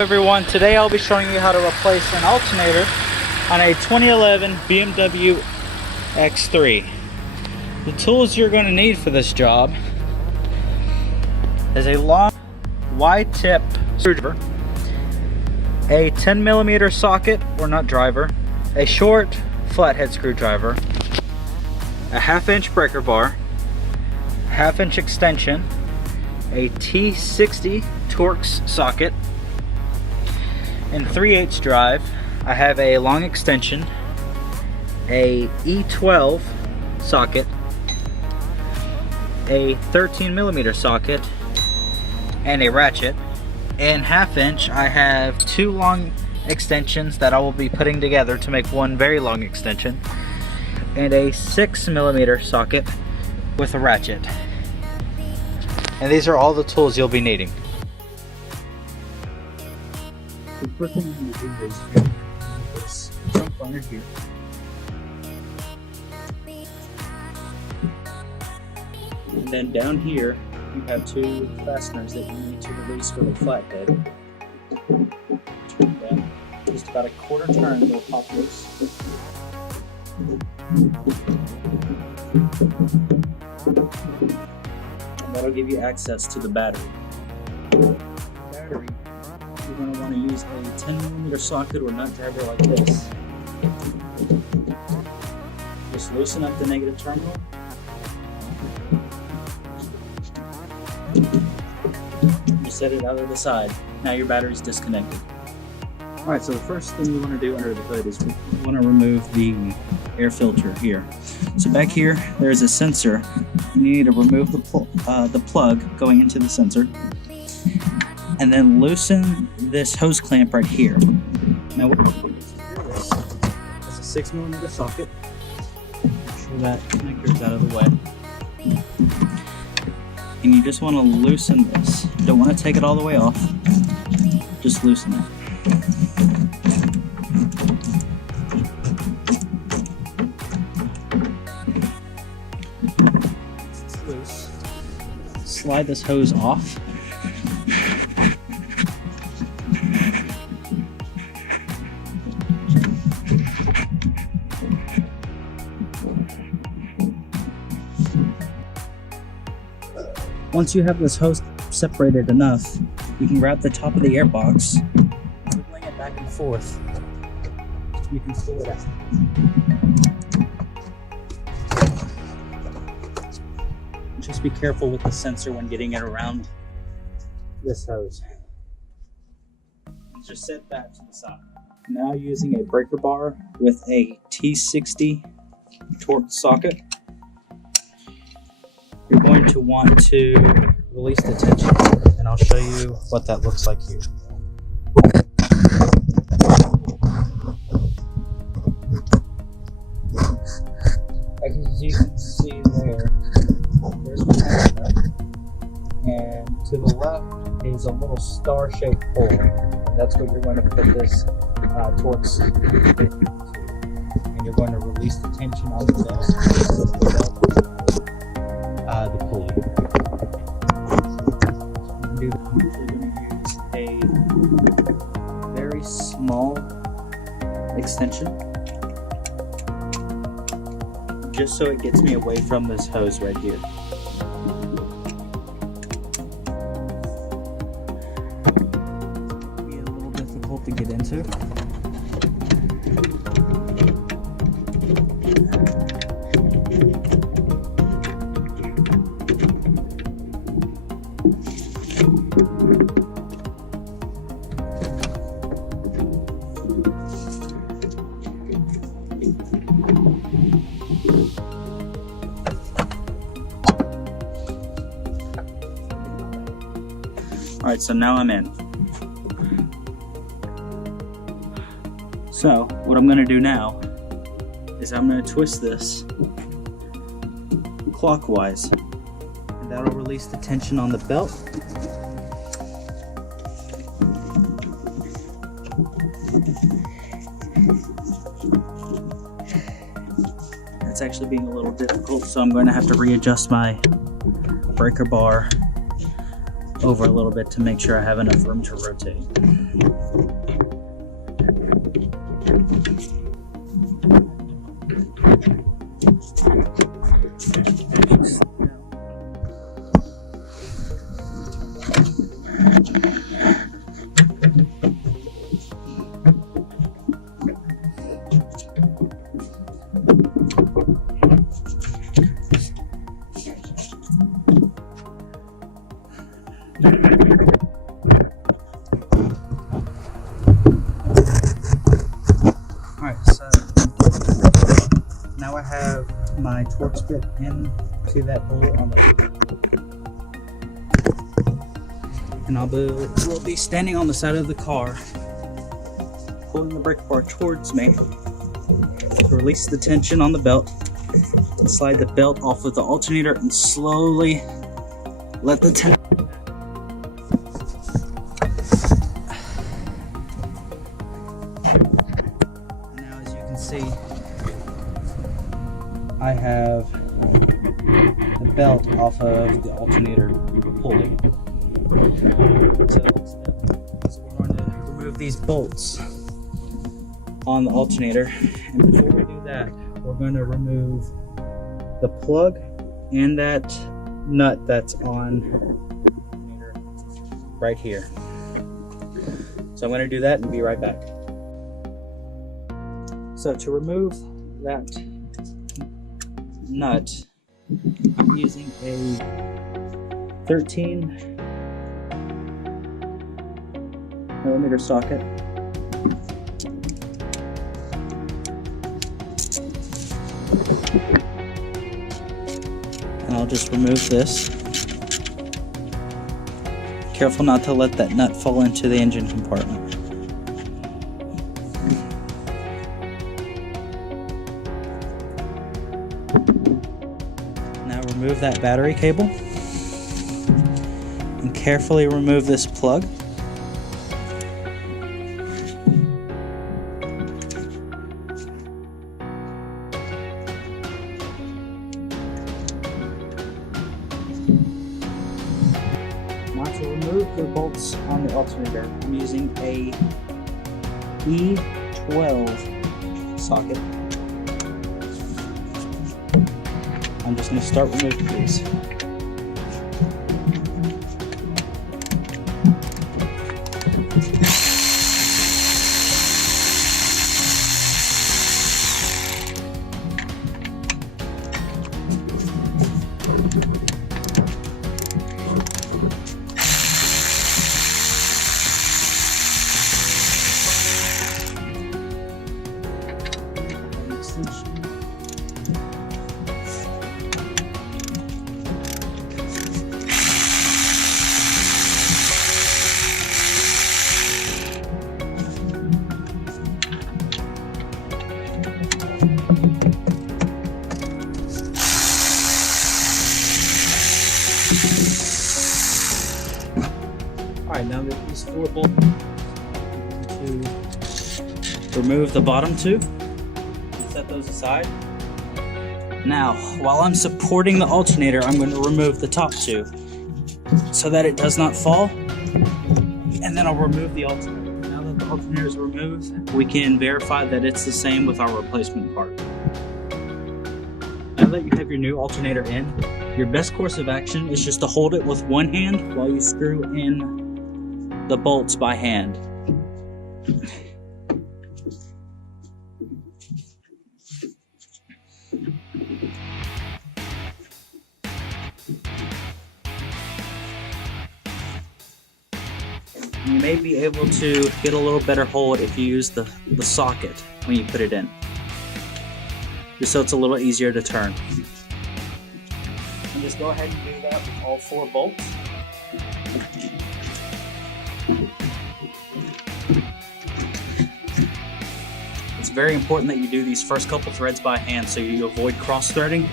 Everyone, today I'll be showing you how to replace an alternator on a 2011 BMW X3. The tools you're going to need for this job is a long wide tip screwdriver, a 10mm socket or nut driver, a short flathead screwdriver, a 1/2-inch breaker bar, 1/2-inch extension, a T60 torx socket, and 3/8 drive. I have a long extension, a E12 socket, a 13mm socket, and a ratchet. And 1/2-inch, I have 2 long extensions that I will be putting together to make one very long extension, and a 6mm socket with a ratchet. And these are all the tools you'll be needing. The first thing I'm going to do is this jump under here. And then down here you have 2 fasteners that you need to release for the flathead. Turn them just about a 1/4 turn, they'll pop loose. And that'll give you access to the battery. You're going to want to use a 10mm socket or nut driver like this. Just loosen up the negative terminal. You set it out of the side. Now your battery's disconnected. Alright, so the first thing you want to do under the hood is we want to remove the air filter here. So back here, there's a sensor. You need to remove the plug going into the sensor, and then loosen this hose clamp right here. Now what we're going to secure this is a 6mm socket. Make sure that connector is out of the way. And you just want to loosen this. You don't want to take it all the way off. Just loosen it. It's loose. Slide this hose off. Once you have this hose separated enough, you can grab the top of the air box, wiggling it back and forth. You can pull it out. Just be careful with the sensor when getting it around this hose. Just set that to the side. Now using a breaker bar with a T60 torque socket, you're going to want to release the tension, and I'll show you what that looks like here. As you can see there's the tension, and to the left is a little star-shaped hole, and that's what you're going to put this torx into. And you're going to release the tension on the pulley. I'm usually going to use a very small extension, just so it gets me away from this hose right here. It'll be a little difficult to get into. Alright, so now I'm in. So, what I'm going to do now is I'm going to twist this clockwise, and that'll release the tension on the belt. It's actually being a little difficult, so I'm going to have to readjust my breaker bar over a little bit to make sure I have enough room to rotate. Alright, so now I have my torx bit into that hole on the and will be standing on the side of the car, pulling the brake bar towards me to release the tension on the belt, and slide the belt off of the alternator and slowly let the tension. Now, as you can see, I have the belt off of the alternator pulley. So we're going to remove these bolts on the alternator, and before we do that, we're going to remove the plug and that nut that's on right here. So I'm going to do that and be right back. So to remove that nut, I'm using a 13mm socket. And I'll just remove this. Careful not to let that nut fall into the engine compartment. Now remove that battery cable and carefully remove this plug. Now to remove the bolts on the alternator, I'm using a E12 socket. I'm just going to start removing these. Alright, now that these 4 bolts, to remove the bottom 2, set those aside. Now, while I'm supporting the alternator, I'm going to remove the top 2 so that it does not fall, and then I'll remove the alternator. Now that the alternator is removed, we can verify that it's the same with our replacement part. Now that you have your new alternator in, your best course of action is just to hold it with one hand while you screw in the bolts by hand. You may be able to get a little better hold if you use the socket when you put it in, just so it's a little easier to turn. And just go ahead and do that with all 4 bolts. It's very important that you do these first couple threads by hand so you avoid cross-threading.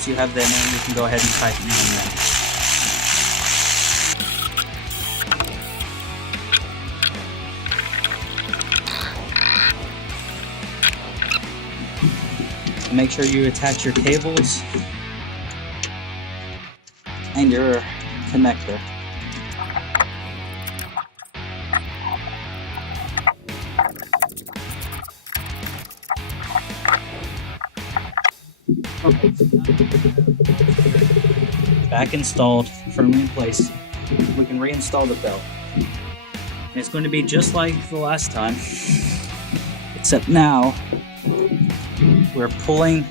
Once you have that in, you can go ahead and tighten them in. Make sure you attach your cables and your connector. Okay. Back installed, firmly in place. We can reinstall the belt. And it's going to be just like the last time, except now we're pulling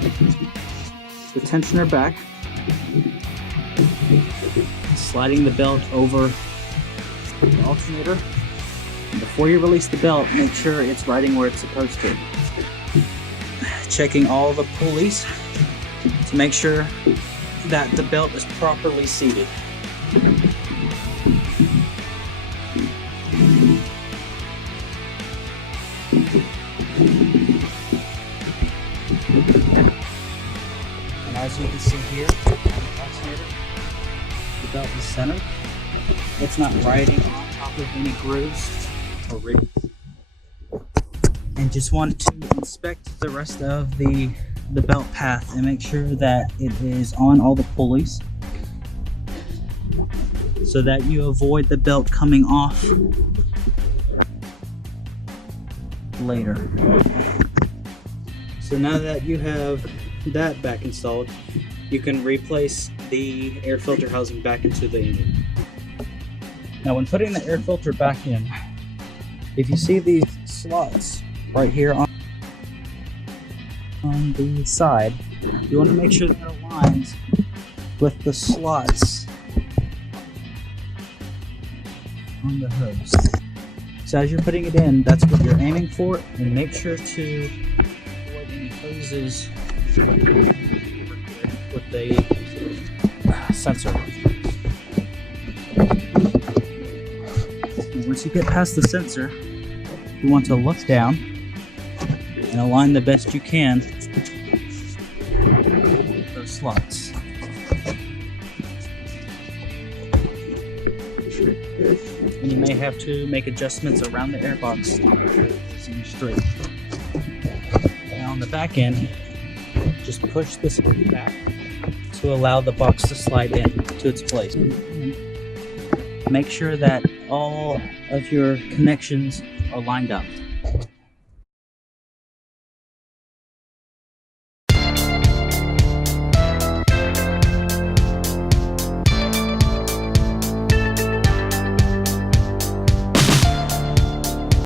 the tensioner back, sliding the belt over the alternator. And before you release the belt, make sure it's riding where it's supposed to. Checking all the pulleys to make sure that the belt is properly seated. And as you can see here, the belt is centered. It's not riding on top of any grooves or rivets. And just want to inspect the rest of the belt path and make sure that it is on all the pulleys so that you avoid the belt coming off later. So now that you have that back installed, you can replace the air filter housing back into the engine. Now when putting the air filter back in, if you see these slots right here on the side, you want to make sure that it aligns with the slots on the hose. So as you're putting it in, that's what you're aiming for, and make sure to avoid any hoses with the sensor. And once you get past the sensor, you want to look down and align the best you can with those slots. And you may have to make adjustments around the airbox to see you straight. Now on the back end, just push this back to allow the box to slide in to its place. Make sure that all of your connections are lined up.